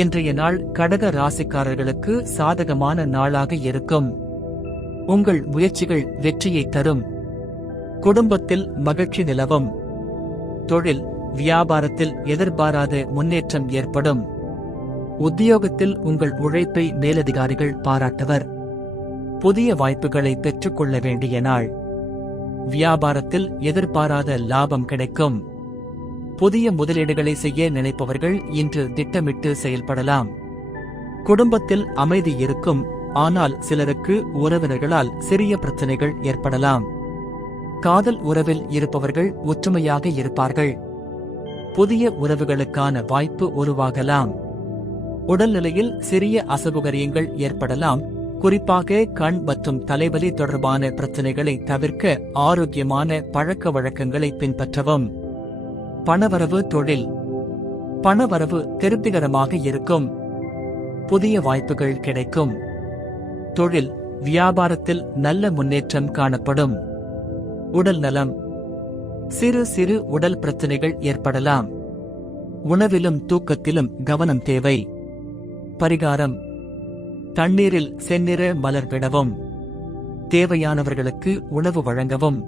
இன்றைய நாள் கடக ராசிக்காரர்களுக்கு சாதகமான நாளாக இருக்கும். உங்கள் முயற்சிகள் வெற்றியை தரும். குடும்பத்தில் மகிழ்ச்சி நிலவும். தொழில், வியாபாரத்தில் எதிர்பாராத முன்னேற்றம் ஏற்படும். உத்தியோகத்தில் உங்கள் உழைப்பை மேலதிகாரிகள் பாராட்டுவர். புதிய வாய்ப்புகளை பெற்றுக்கொள்ள வேண்டிய நாள். வியாபாரத்தில் எதிர்பாராத லாபம் கிடைக்கும். புதிய முதலீடுகளை செய்ய நினைப்பவர்கள் இன்று திட்டமிட்டு செயல்படலாம். குடும்பத்தில் அமைதி இருக்கும். ஆனால் சிலருக்கு உறவினர்களால் சிறிய பிரச்சனைகள் ஏற்படலாம். காதல் உறவில் இருப்பவர்கள் ஒற்றுமையாக இருப்பார்கள். புதிய உறவுகளுக்கான வாய்ப்பு உருவாகலாம். உடல்நிலையில் சிறிய அசௌகரியங்கள் ஏற்படலாம். குறிப்பாக கண் மற்றும் தலைவலி தொடர்பான பிரச்சனைகளை தவிர்க்க ஆரோக்கியமான பழக்க வழக்கங்களை பின்பற்றவும். பணவரவு, தொழில். பணவரவு திருப்திகரமாக இருக்கும். புதிய வாய்ப்புகள் கிடைக்கும். தொழில், வியாபாரத்தில் நல்ல முன்னேற்றம் காணப்படும். உடல் நலம். சிறு சிறு உடல் பிரச்சனைகள் ஏற்படலாம். உணவிலும் தூக்கத்திலும் கவனம் தேவை. பரிகாரம்: தண்ணீரில் செந்நிற மலர் விடவும். தேவையானவர்களுக்கு உணவு வழங்கவும்.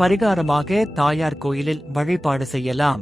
பரிகாரமாக தாயார் கோயிலில் வழிபாடு செய்யலாம்.